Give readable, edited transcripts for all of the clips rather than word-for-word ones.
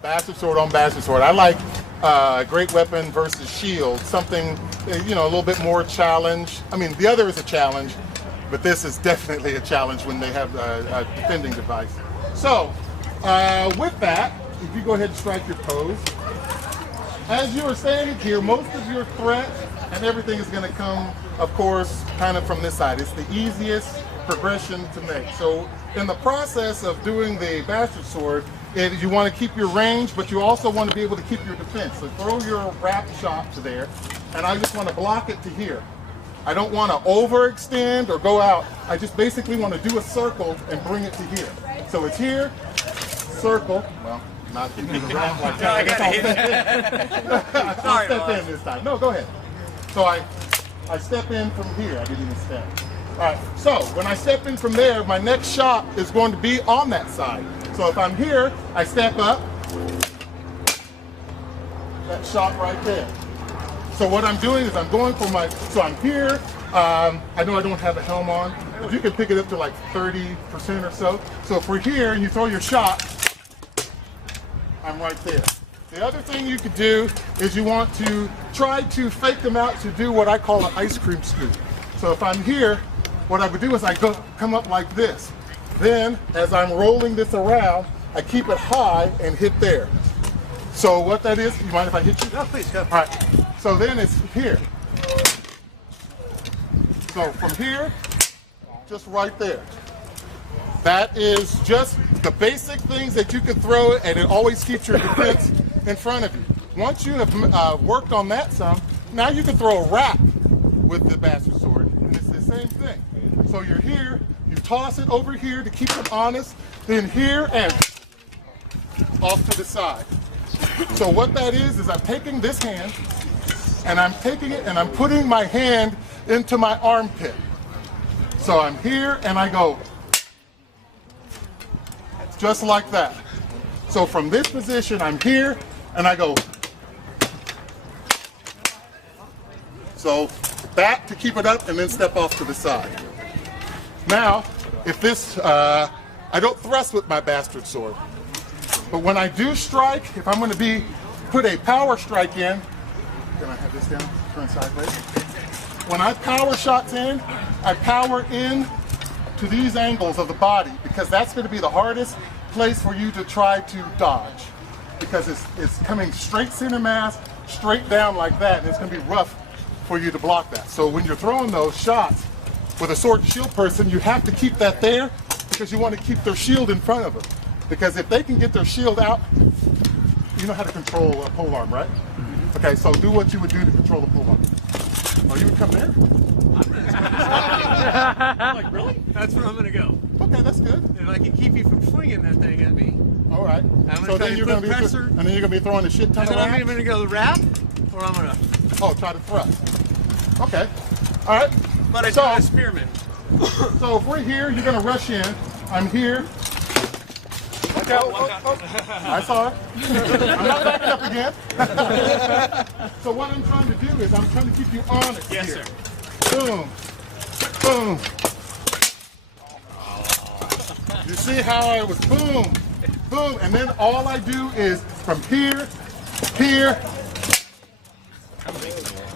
Bastard sword on bastard sword. I like great weapon versus shield, something, you know, a little bit more challenge. I mean, the other is a challenge, but this is definitely a challenge when they have a defending device. So, with that, if you go ahead and strike your pose, as you are standing here, most of your threat and everything is going to come, of course, kind of from this side. It's the easiest progression to make. So, in the process of doing the bastard sword, you want to keep your range, but you also want to be able to keep your defense. So throw your wrap shot to there, and I just want to block it to here. I don't want to overextend or go out. I just basically want to do a circle and bring it to here. So it's here, circle. Well, not in the wrap like that. I'll step in this time. No, go ahead. So I step in from here. I didn't even step. All right, so when I step in from there, my next shot is going to be on that side. So if I'm here, I step up, that shot right there. So what I'm doing is I'm going for so I'm here, I know I don't have a helm on, but you can pick it up to like 30% or so. So if we're here and you throw your shot, I'm right there. The other thing you could do is you want to try to fake them out to do what I call an ice cream scoop. So if I'm here, what I would do is I come up like this. Then, as I'm rolling this around, I keep it high and hit there. So what that is, you mind if I hit you? No, please, go. All right, so then it's here. So from here, just right there. That is just the basic things that you can throw, and it always keeps your defense in front of you. Once you have worked on that some, now you can throw a wrap with the bastard sword, and it's the same thing. So you're here, you toss it over here to keep them honest, then here and off to the side. So what that is I'm taking this hand, and I'm taking it and I'm putting my hand into my armpit. So I'm here and I go just like that. So from this position, I'm here and I go. So back to keep it up and then step off to the side. Now, if this, I don't thrust with my bastard sword, but when I do strike, if I'm going to put a power strike in, can I have this down, turn sideways? When I power shots in, I power in to these angles of the body, because that's going to be the hardest place for you to try to dodge, because it's coming straight center mass, straight down like that, and it's going to be rough for you to block that. So when you're throwing those shots, with a sword and shield person, you have to keep that there because you want to keep their shield in front of them. Because if they can get their shield out, you know how to control a polearm, right? Mm-hmm. Okay, so do what you would do to control a polearm. Oh, you would come there? I'm like, really? That's where I'm going to go. Okay, that's good. If I can keep you from swinging that thing at me. All right. So then you're going to be pressure, and then you're going to be throwing a shit ton of raps? I'm going to go wrap, or I'm going to... Oh, try to thrust. Okay. All right. But I try a spearman. So if we're here, you're going to rush in. I'm here. Watch out. I saw it. I'm not backing up again. So what I'm trying to do is I'm trying to keep you honest yes, here. Sir. Boom. Boom. You see how I was boom, boom, and then all I do is from here, here.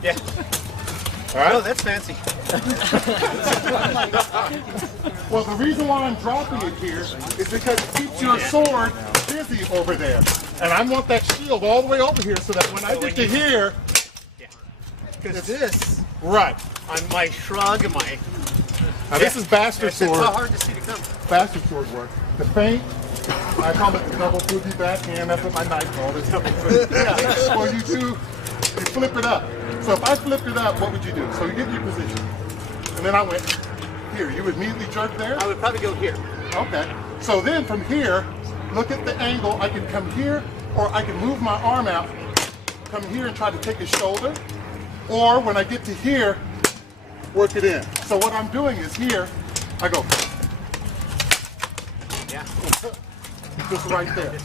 Yeah. All right. Oh, that's fancy. Well, the reason why I'm dropping it here is because it keeps your sword busy over there. And I want that shield all the way over here so that when I get to here, because this, right, on my shrug and my... Now this is bastard sword. It's so hard to see to come. Bastard sword work. The feint, I call it the double flippy backhand. That's what my knife called it. Yeah. Well, you flip it up. So if I flipped it up, what would you do? So you get your position. And then I went here. You would immediately jerk there? I would probably go here. Okay. So then from here, look at the angle. I can come here, or I can move my arm out, come here and try to take his shoulder. Or when I get to here, work it in. So what I'm doing is here, I go. Yeah. Just right there.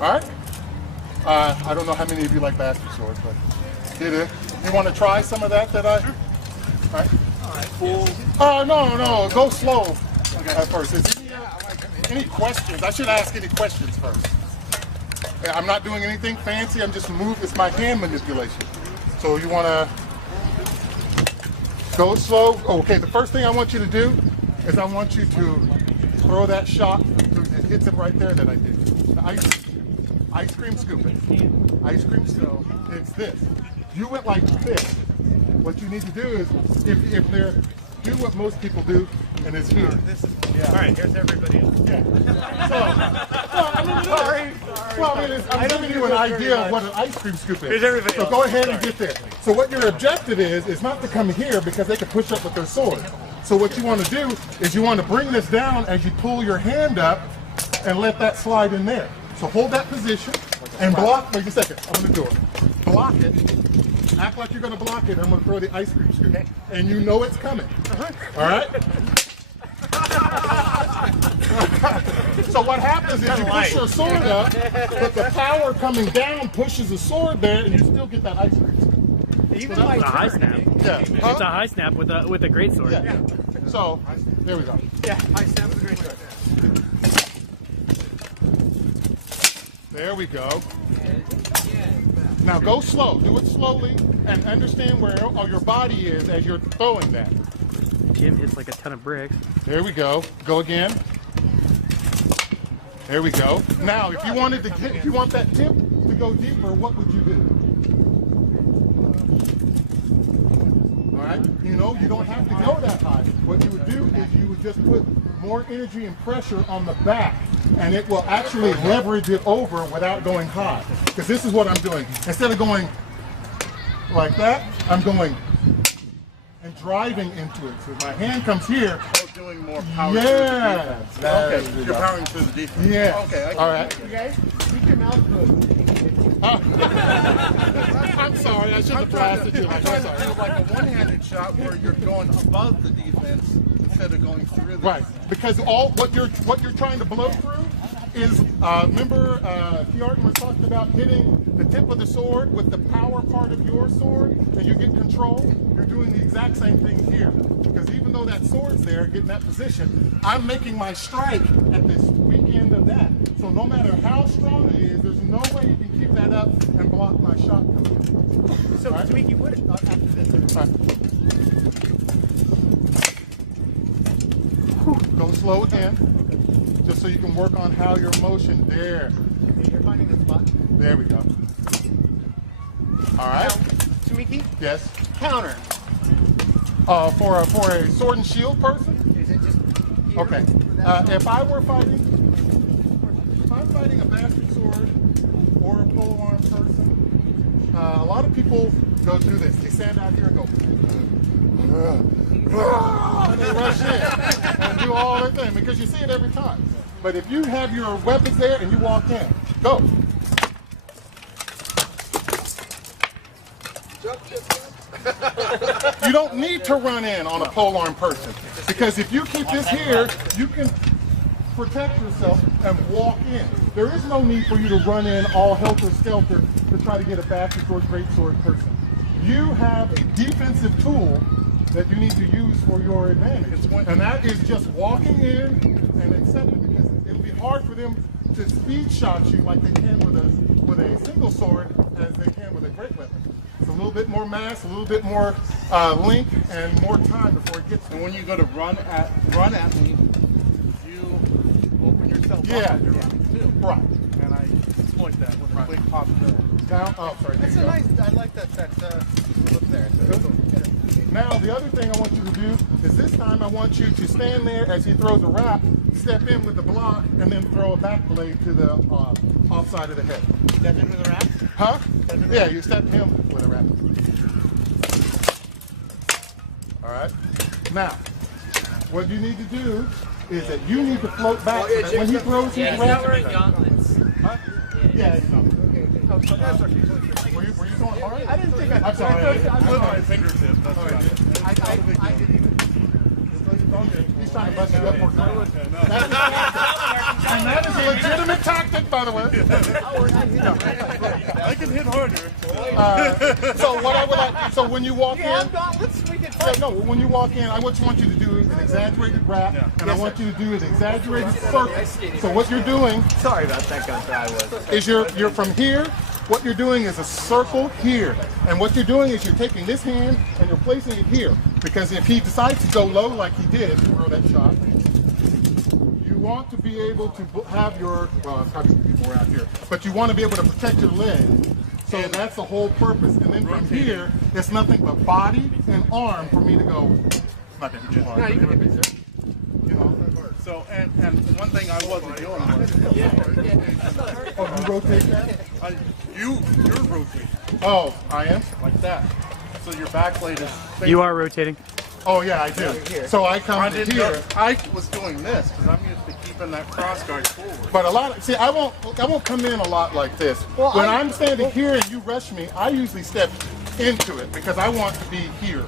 All right? I don't know how many of you like bastard swords, but you want to try some of that I... Sure. All right. All right. Cool. No. Go slow at first. Is any questions? I should ask any questions first. I'm not doing anything fancy. I'm just moving. It's my hand manipulation. So you want to go slow. Okay, the first thing I want you to do is I want you to throw that shot. It hits it right there that I did. The ice cream scooping. Ice cream scoop. It's this. You went like this. What you need to do is, if they're, do what most people do, and it's here. All right, here's everybody else. Yeah. I'm giving you an idea of what an ice cream scoop is. Here's everybody So else. go ahead and get there. So what your objective is not to come here because they can push up with their sword. So what you want to do is you want to bring this down as you pull your hand up and let that slide in there. So hold that position and block. Wait a second. I'm going to do it. Block it. Act like you're going to block it. I'm going to throw the ice cream scoop. Okay. And you know it's coming. All right? So what happens is you push your sword up, but the power coming down pushes the sword there, and you still get that ice cream. Even It's a high snap. Yeah. It's a high snap with a great sword. Yeah. So there we go. Yeah, I snap is a great choice. There we go. Now go slow. Do it slowly, and understand where all your body is as you're throwing that. Jim hits like a ton of bricks. There we go. Go again. There we go. Now, if you wanted to get, if you want that tip to go deeper, what would you do? All right. You know, you don't have to go that high. What you would do is you would just put more energy and pressure on the back, and it will actually leverage it over without going high. Because this is what I'm doing. Instead of going like that, I'm going and driving into it. So my hand comes here. Oh, doing more power Yeah. to the defense. Okay, you're powering to the defense. Yeah. Okay, All right. You guys, keep your mouth closed. I'm sorry. I should have blasted you. I'm I'm trying to sorry. do like a one-handed shot where you're going above the defense instead of going through the Right, because all what you're trying to blow through is remember Kearton was talking about hitting the tip of the sword with the power part of your sword, and you get control. You're doing the exact same thing here, because even though that sword's there, getting that position, I'm making my strike at this weak end of that. So no matter how strong it is, there's no way you can keep that up and block my shot coming in. So, Right. Tweaky, what after this? Right. Go slow again, just so you can work on how your motion there. You're finding the spot. There we go. All right. Tweaky, Yes. counter. For a sword and shield person. Is it just here? Okay. If I'm fighting a bastard sword or a polearm person, a lot of people go do this. They stand out here and go. And they rush in and do all their thing because you see it every time. But if you have your weapons there and you walk in, go. You don't need to run in on a polearm person, because if you keep this here, you can protect yourself and walk in. There is no need for you to run in all helter-skelter to try to get a bastard sword, greatsword person. You have a defensive tool that you need to use for your advantage, and that is just walking in and accepting, because it'll be hard for them to speed shot you like they can with a single sword as they can with a great weapon. It's a little bit more mass, a little bit more length, and more time before it gets to And when you go to run at me, you open yourself up Yeah. as you're running too. right. And I exploit that with a quick pop. Now, oh, sorry. there That's you a go. nice. I like that look there. Now, the other thing I want you to do is this time I want you to stand there as he throws a wrap, step in with the block, and then throw a back blade to the offside of the head. Step in with a wrap. Huh? Yeah, you step him with a wrap. All right. Now, what you need to do is that you need to float back so that when he throws his wrap. Huh? Yeah, you know. Oh, so that's okay. Were you going hard? I didn't think I. I'm sorry. I'm with my fingertips. That's about it. I didn't even. He's trying to bust you up more time. And that is a legitimate tactic, by the way. I can hit harder. So what I would like, so when you walk Yeah, I'm in, gone. We can Yeah, no, when you walk in, I just want you to do an exaggerated wrap, and I want you to do an exaggerated circle. So what you're doing Sorry about that, Gunther. I was. is you're from here. What you're doing is a circle here, and what you're doing is you're taking this hand and you're placing it here. Because if he decides to go low like he did, throw that shot. You want to be able to have your probably more out here, but you want to be able to protect your leg. So that's the whole purpose. And then from here, it's nothing but body and arm for me to go. Not that you No, you can hit it, sir. you know. So, and one thing I wasn't doing was, Oh, you rotate that? you're rotating Oh, I am. like that. So your back plate is. You are rotating. Oh yeah, I do. So I come I to didn't here. know. I was doing this because I'm used to keeping that cross guard forward. But a lot of, see, I won't come in a lot like this. When I'm standing here and you rush me, I usually step into it because I want to be here.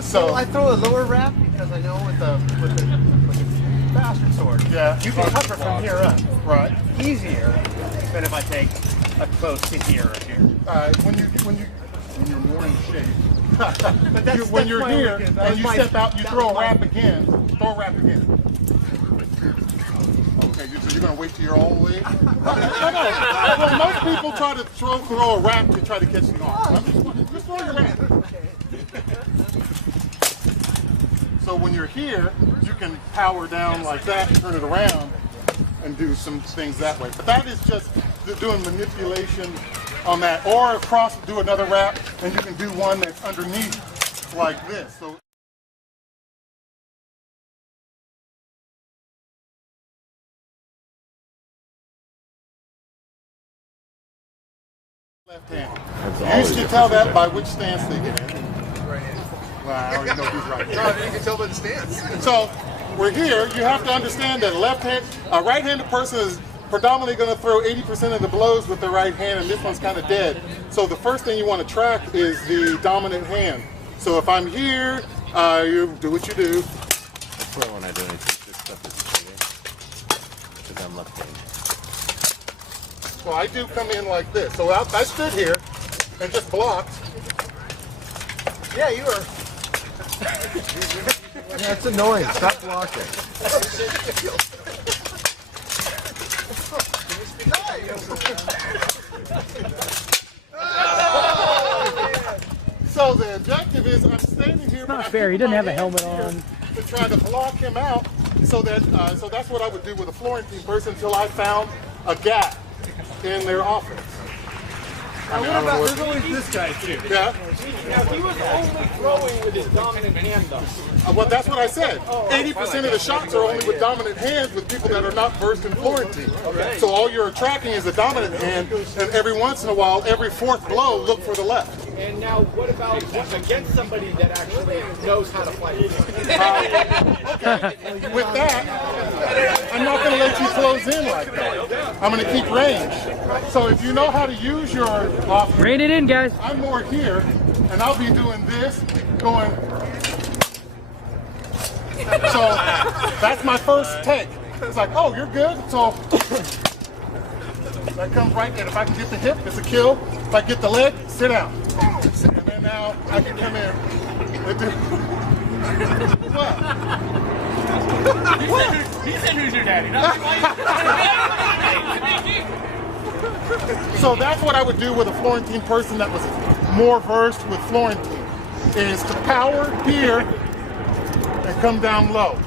So I throw a lower wrap because I know with the bastard sword, yeah, you can cover from here up right. easier than if I take a close to here or here. When you're more in shape. But that's, When you're my here weakness. That and was you my- step out, you that throw was a my- wrap again. Throw a wrap again. Okay, so you're gonna wait till you're all the way. Well, most people try to throw a wrap to try to catch the arm. Just throw your wrap. So when you're here, you can power down like that and turn it around and do some things that way. But that is just doing manipulation on that. Or across, do another wrap, and you can do one that's underneath like this. So left hand. You can tell that by which stance they get in. Well, I already know who's right. You can tell by the stance. So we're here. You have to understand that a right-handed person is predominantly going to throw 80% of the blows with their right hand, and this one's kind of dead. So the first thing you want to track is the dominant hand. So if I'm here, you do what you do. That's what when I do it, this stuff is straight because I'm left-handed. So I do come in like this. So I stood here and just blocked. Yeah, you are. That's annoying. Stop blocking. So the objective is I'm standing here. Not fair. He doesn't have a helmet on. To try to block him out. So that's what I would do with a Florentine person until I found a gap in their offense. There's always this guy too. Yeah. Now he was only throwing with his dominant hand though. Well, that's what I said. 80% of the shots are only with dominant hands with people that are not versed in Florentine. So all you're tracking is the dominant hand, and every once in a while, every fourth blow, look for the left. And now what about against somebody that actually knows how to fight? With that, I'm not going to let you close in like that. I'm going to keep range. So if you know how to use your offense, Rein it in, guys. I'm more here, and I'll be doing this, going. So that's my first take. It's like, oh, you're good. So that comes right in. If I can get the hip, it's a kill. If I get the leg, sit down. And then now I can come in and do. What? He said who's your daddy? So that's what I would do with a Florentine person that was more versed with Florentine, is to power here and come down low.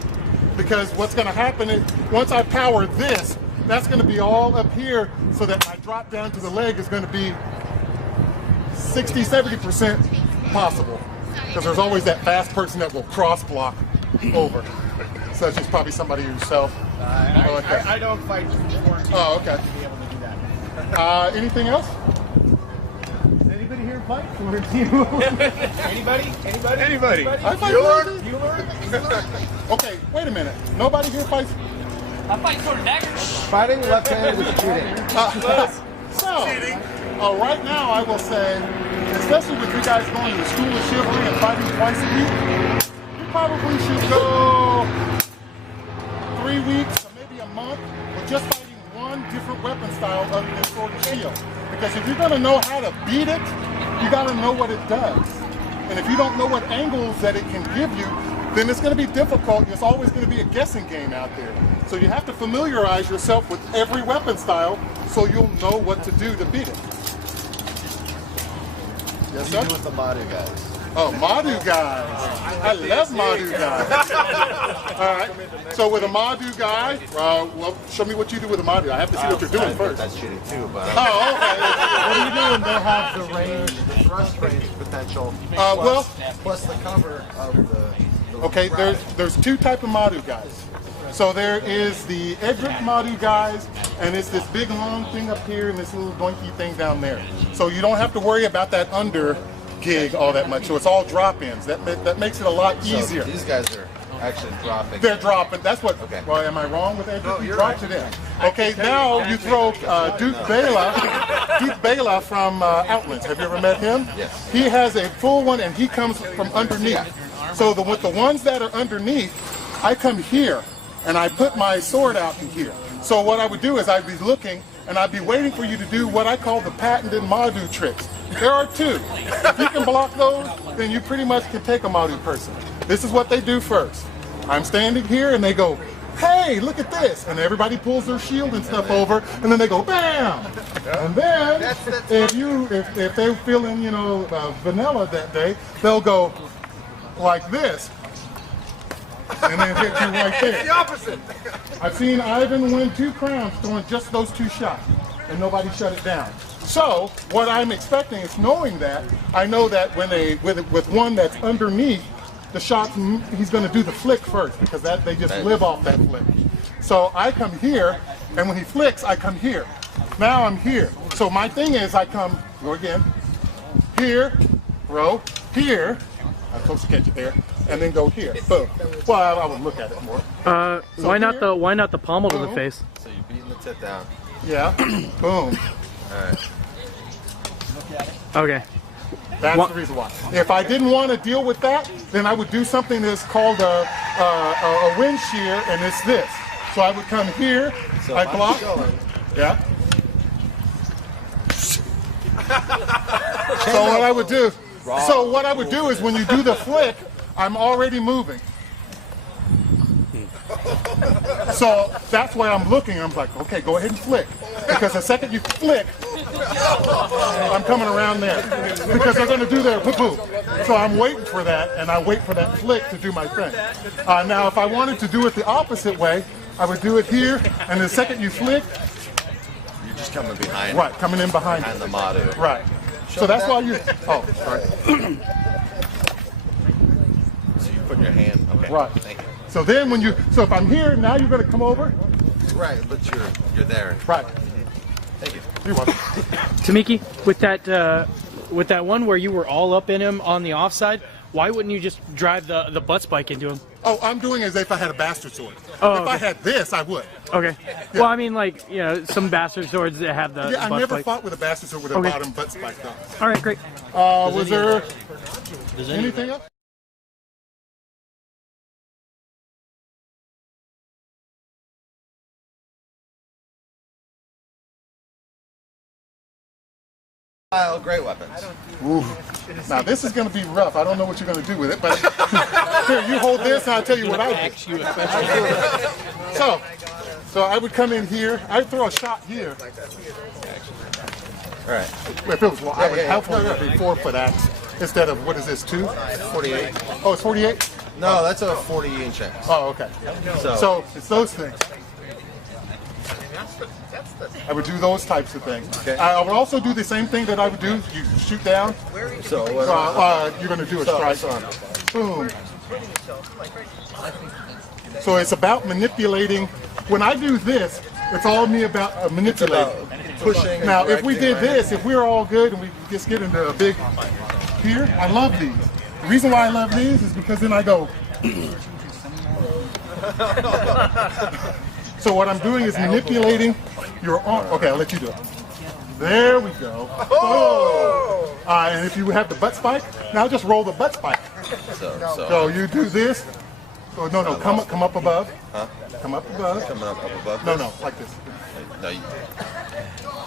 Because what's going to happen is once I power this, that's going to be all up here, so that my drop down to the leg is going to be 60-70% possible. Because there's always that fast person that will cross block over, such as probably somebody yourself. I don't fight Florentine. Oh, okay. To be able to do that. Anything else? Does anybody here fight Florentine? Anybody? Anybody? I fight Florentine. Okay, wait a minute. Nobody here fights. I fight sword and daggers. Fighting left-handed with cheating. Right now I will say, especially with you guys going to the School of Chivalry and fighting twice a week, you probably should go 3 weeks or maybe a month with just fighting one different weapon style other than sword and shield. Because if you're going to know how to beat it, you got to know what it does. And if you don't know what angles that it can give you, then it's going to be difficult. It's always going to be a guessing game out there. So you have to familiarize yourself with every weapon style so you'll know what to do to beat it. Yes, sir? What do you do with the Madu guys? Oh, Madu guys. I love Madu guys. All right. So with a Madu guy, well, show me what you do with a Madu. I have to see what you're doing first. That's shooting too, but Oh, okay. What do you do when they have the range, the thrust range potential, Well, plus the cover of the okay, there's two type of Madu guys. So there is the Edric Madu guys, and it's this big long thing up here and this little doinky thing down there. So you don't have to worry about that under gig all that much. So it's all drop-ins. That makes it a lot easier. So these guys are actually dropping. They're dropping. That's what. Okay. Well, am I wrong with Edric? No, You you're dropped right. it in. Okay, now you throw Duke Bela from Outlands. Have you ever met him? Yes. He has a full one, and he comes from underneath. So with the ones that are underneath, I come here, and I put my sword out in here. So what I would do is I'd be looking, and I'd be waiting for you to do what I call the patented Madu tricks. There are two. If you can block those, then you pretty much can take a Madu person. This is what they do first. I'm standing here, and they go, hey, look at this. And everybody pulls their shield and stuff over, and then they go, bam! And then, if they're feeling, vanilla that day, they'll go like this, and then hit you right there. The opposite. I've seen Ivan win 2 crowns throwing just those 2 shots, and nobody shut it down. So what I'm expecting is knowing that, I know that when with one that's underneath the shots, he's going to do the flick first because they just live off that flick. So I come here, and when he flicks, I come here. Now I'm here. So my thing is I come, go again, here, row, here. I'm supposed to catch it there, and then go here. Boom. Well, I would look at it more. Why not the pommel to the Boom. face? So you're beating the tip down. Yeah. Boom. Alright. Okay. That's What- the reason why. If I didn't want to deal with that, then I would do something that's called a wind shear, and it's this. So I would come here, So I if I'm block. showing- Yeah. So what I would do, is when you do the flick, I'm already moving. So that's why I'm looking. I'm like, okay, go ahead and flick. Because the second you flick, I'm coming around there. Because they're going to do their poo-poo. So I'm waiting for that, and I wait for that flick to do my thing. Now, if I wanted to do it the opposite way, I would do it here, and the second you flick, You're just coming behind. right, coming in behind Behind you. the Madu. Right. So that's why you. Oh, sorry. So you put your hand. Okay. Right. Thank you. So then so if I'm here, now you're going to come over. Right, but you're there. Right. Thank you. You're welcome. Tamiki, with that one where you were all up in him on the offside, why wouldn't you just drive the butt spike into him? Oh, I'm doing as if I had a bastard sword. Oh, if I okay. had this, I would. Okay. Well, I mean, some bastard swords that have the Yeah, I butt never spike. fought with a bastard sword with a Okay. bottom butt spike though. All right, great. Was there anything else? Style, great weapons. Ooh. Now this is going to be rough. I don't know what you're going to do with it, but here, you hold this and I'll tell you what I do. So I would come in here. I'd throw a shot here. All right. If it was, I would have a 4-foot axe instead of, what is this, 2? 48. Oh, it's 48? No, that's a 40-inch axe. Oh, okay. So it's those things. I would do those types of things. Okay. I would also do the same thing that I would do. You shoot down. So what You're going to do a strike. Boom. So it's about manipulating. When I do this, it's all me about manipulating. pushing. Now, if we directing, did right? this, if we were all good and we just get into a big here, I love these. The reason why I love these is because then I go. So what I'm doing is manipulating your arm. Okay, I'll let you do it. There we go. Oh! And if you have the butt spike, now just roll the butt spike. So you do this. Oh, no, come up above. Huh? Come up above. Coming up above. No, this? no, like this. No, you,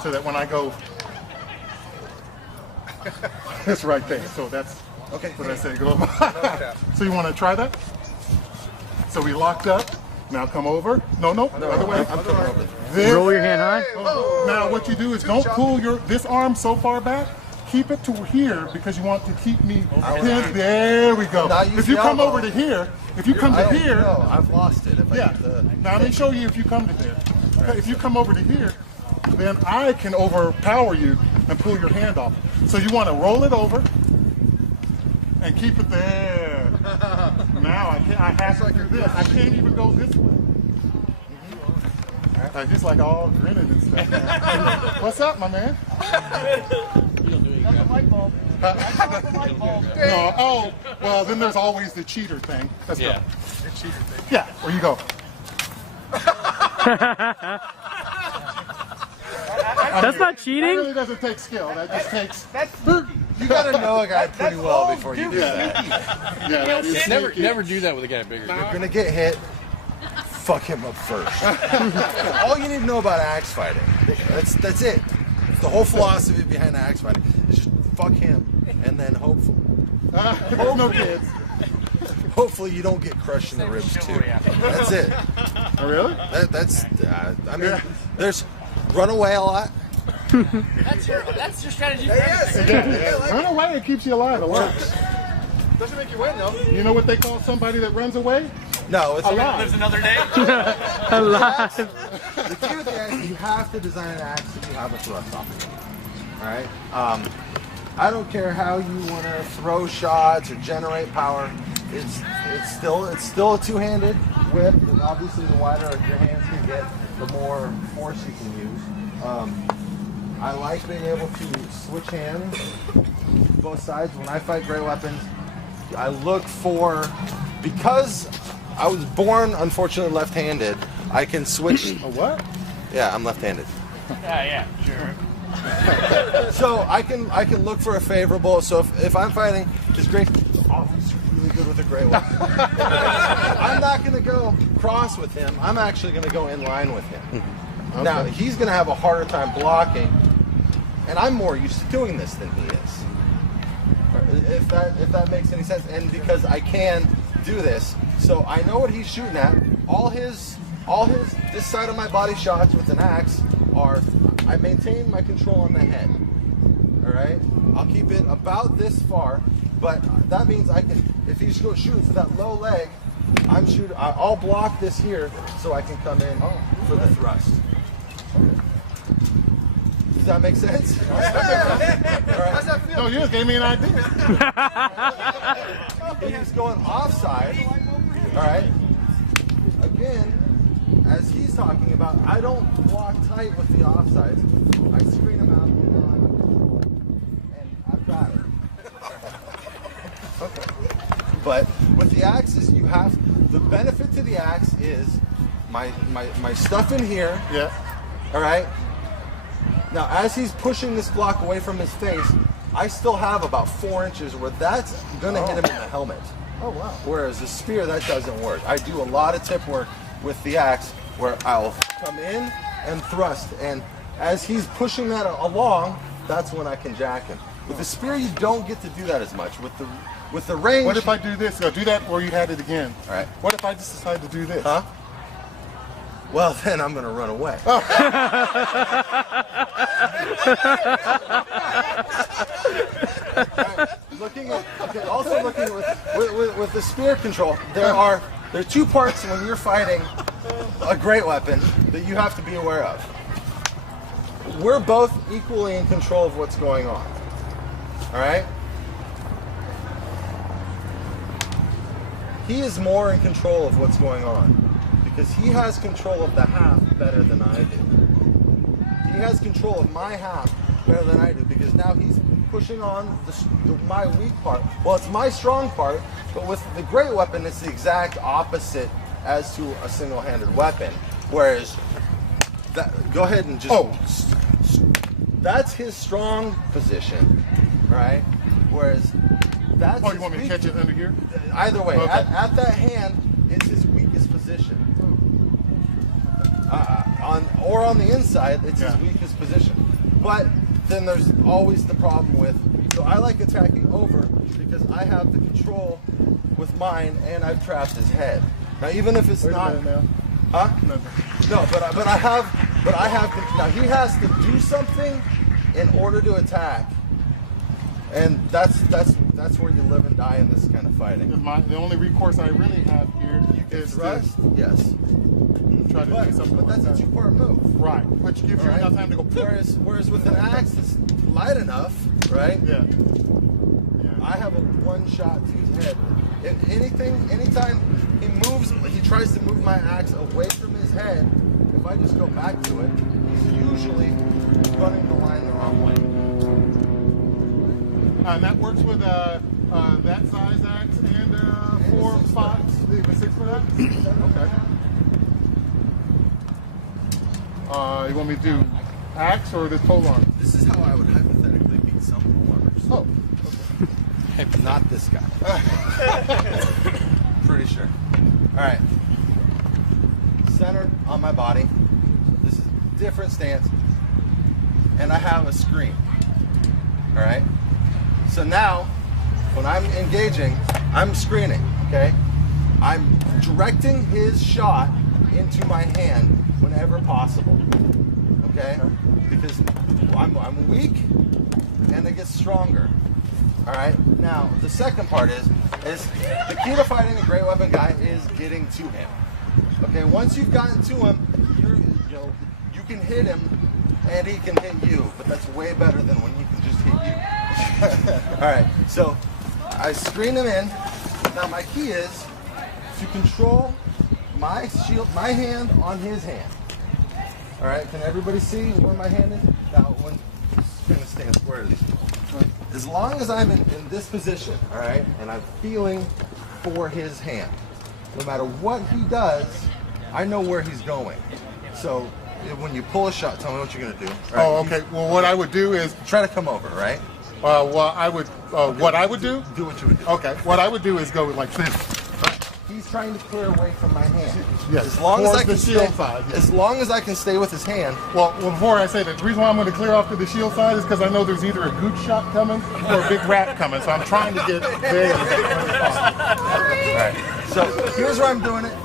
So that when I go, it's right there. So that's Okay. What did I say? Go over. So you want to try that? So we locked up. Now come over. No, other way. I'm coming over. This. Roll your hand high. Now what you do is don't pull this arm so far back. Keep it to here because you want to keep me pinned. There we go. Now use If you the come elbow. over to here, if you come I to don't here, know. I've lost it. If I yeah. get the... Now let me show you if you come to there. Okay, if you come over to here, then I can overpower you and pull your hand off. So you want to roll it over and keep it there. Now I have to do this. I can't even go this way. Just like all grinning and stuff. What's up, my man? No, oh, well, then there's always the cheater thing. Let's go. The cheater thing. Yeah, where you go. That's not That cheating. really doesn't take skill. That just takes. You gotta know a guy pretty well before you do that. Yeah, that is sneaky. Never do that with a guy bigger. You're gonna get hit. Fuck him up first. All you need to know about axe fighting. That's it. It's the whole philosophy behind axe fighting. It's just fuck him, and then hopefully No kids. hopefully you don't get crushed in the ribs too. That's it. Oh, really? That's I mean, there's run away a lot. That's your strategy. Run away, it keeps you alive. It works. Doesn't make you win though. You know what they call somebody that runs away? No, it's Alive. Another day. Alive. the key with the axe is you have to design an axe that you have a thrust off. All right. I don't care how you want to throw shots or generate power. It's still a two-handed whip, and obviously the wider your hands can get, the more force you can use. I like being able to switch hands, both sides. When I fight great weapons, I look for, because I was born unfortunately left-handed, I can switch. A what? Yeah, I'm left-handed. Yeah, sure. So I can look for a favorable. So if I'm fighting, it's great. Oh, he's really good with a great weapon. I'm not going to go cross with him. I'm actually going to go in line with him. Okay. Now he's going to have a harder time blocking, and I'm more used to doing this than he is. If that makes any sense, and because I can do this, so I know what he's shooting at. All his this side of my body shots with an axe are, I maintain my control on the head. All right, I'll keep it about this far, but that means I can, if he's shooting for that low leg, I'll block this here so I can come in for the thrust. Does that make sense? How's that feel? No, you just gave me an idea. He's going offside. All right. Again, as he's talking about, I don't block tight with the offsides. I screen him out and I've got it. Okay. But with the axes, you have, the benefit to the axe is my stuff in here. Yeah. All right. Now, as he's pushing this block away from his face, I still have about 4 inches where that's going to hit him in the helmet. Oh, wow. Whereas the spear, that doesn't work. I do a lot of tip work with the axe where I'll come in and thrust. And as he's pushing that along, that's when I can jack him. With the spear, you don't get to do that as much. With the range... What if I do this? Do that where you had it again. All right. What if I just decide to do this? Huh? Well, then I'm going to run away. Also looking with the spear control, there are 2 parts when you're fighting a great weapon that you have to be aware of. We're both equally in control of what's going on. All right? He is more in control of what's going on because he has control of the half better than I do. He has control of my half better than I do because now he's pushing on my weak part. Well, it's my strong part, but with the great weapon, it's the exact opposite as to a single-handed weapon. Whereas, go ahead and just... That's his strong position, right? Whereas, that's Oh, you want me to catch it under here? Either way, Okay. at that hand, it's his weakest position. On the inside, it's his weakest position. But then there's always the problem with So I like attacking over because I have the control with mine, and I've trapped his head. Now, even if it's not, huh? No, but I have. Now he has to do something in order to attack, and that's where you live and die in this kind of fighting. The only recourse I really have here is Thrust, yes. try to do something But like that's that. a two-part move. Right, which gives you Right. enough time to go. Whereas with an axe, it's light enough, right? Yeah. I have a one-shot to his head. Anytime he moves, he tries to move my axe away from his head. If I just go back to it, he's usually running the line the wrong way. And that works with that size axe and 4 spots, even 6-foot axe. Okay. You want me to do axe or this pole arm? This is how I would hypothetically beat some performers. Oh. Not this guy. Pretty sure. All right. Centered on my body. This is a different stance. And I have a screen. All right. So now, when I'm engaging, I'm screening. Okay. I'm directing his shot into my hand whenever possible. Okay. Because I'm weak, and it gets stronger. All right. Now the second part is the key to fighting a great weapon guy is getting to him. Okay. Once you've gotten to him, you can hit him, and he can hit you. But that's way better than when he can just hit you. All right. So I screen him in. Now my key is to control my shield, my hand on his hand. All right. Can everybody see where my hand is? Now when it's going to stand square to these people. As long as I'm in this position, all right, and I'm feeling for his hand, no matter what he does, I know where he's going. So when you pull a shot, tell me what you're going to do. Right? Oh, okay. Well, what I would do is, Try to come over, right? what I would do? Do what you would do. Okay. What I would do is go like this. He's trying to clear away from my hand. Yes. As long as Towards I can the shield stay, side. Yes. as long as I can stay with his hand. Well, before I say that, the reason why I'm going to clear off to the shield side is because I know there's either a gooch shot coming or a big rat coming. So I'm trying to get there. All right. So here's where I'm doing it.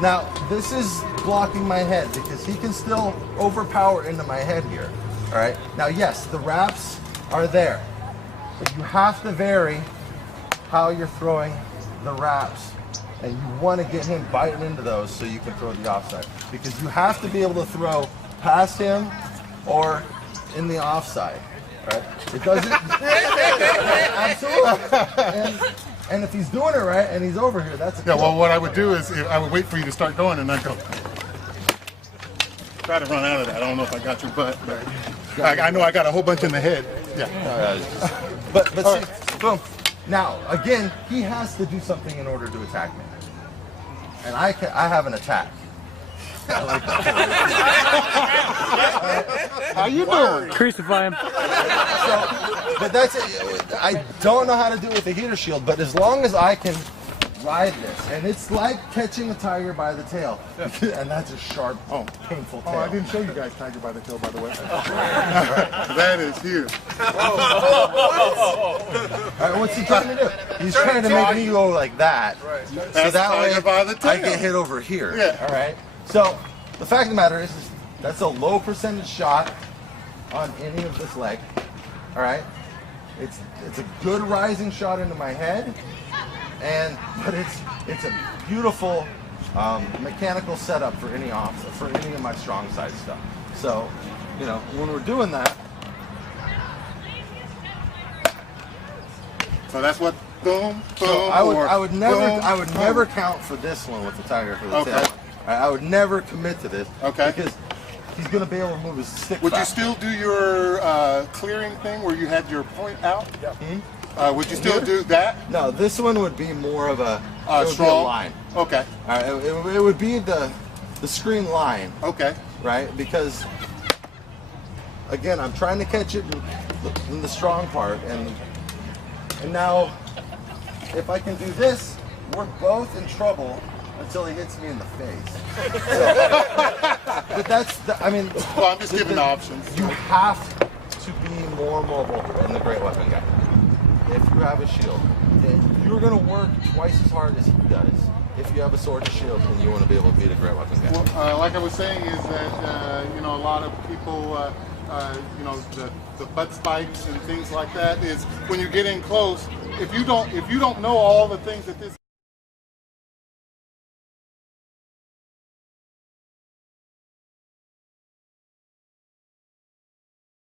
Now this is blocking my head because he can still overpower into my head here. All right. Now yes, the wraps are there, but you have to vary how you're throwing the wraps. And you want to get him biting into those so you can throw the offside. Because you have to be able to throw past him or in the offside. Right? It doesn't. Absolutely. And if he's doing it right and he's over here, that's a Yeah, kill. well, what I would do is I would wait for you to start going and then go. Try to run out of that. I don't know if I got your butt, but I know I got a whole bunch in the head. Yeah. But see, boom. Now, again, he has to do something in order to attack me. And I have an attack. I like that. How you doing? Crucify him. But that's it. I don't know how to do it with the heater shield, but as long as I can ride this, and it's like catching a tiger by the tail, and that's a sharp, painful tail. Oh, I didn't show you guys Tiger by the Tail, by the way. That is huge. All right, what's he trying to do? He's trying to make me go like that. So That's that way Tiger by the Tail. I get hit over here. Yeah. All right. So the fact of the matter is that's a low percentage shot on any of this leg. All right. It's a good rising shot into my head, but it's a beautiful mechanical setup for any of my strong side stuff. So when we're doing that. So that's what boom, boom. So I would boom, never count for this one with the tiger for the Okay. tail. I would never commit to this. Okay. Because he's gonna be able to move his stick. Would you faster. still do your clearing thing where you had your point out? Yeah. Would you still do that? No, this one would be more of a, it would be a strong line. Okay. All right, it would be the screen line, Okay. right? Because again, I'm trying to catch it in the strong part, and now if I can do this, we're both in trouble until he hits me in the face. But Well, I'm just giving options. You have to be more mobile than the great weapon guy. if you have a shield. And you're going to work twice as hard as he does if you have a sword and shield and you want to be able to beat a great weapon guy. Well, like I was saying, is that you know, a lot of people, you know, the butt spikes and things like that is when you get in close. If you don't know all the things that this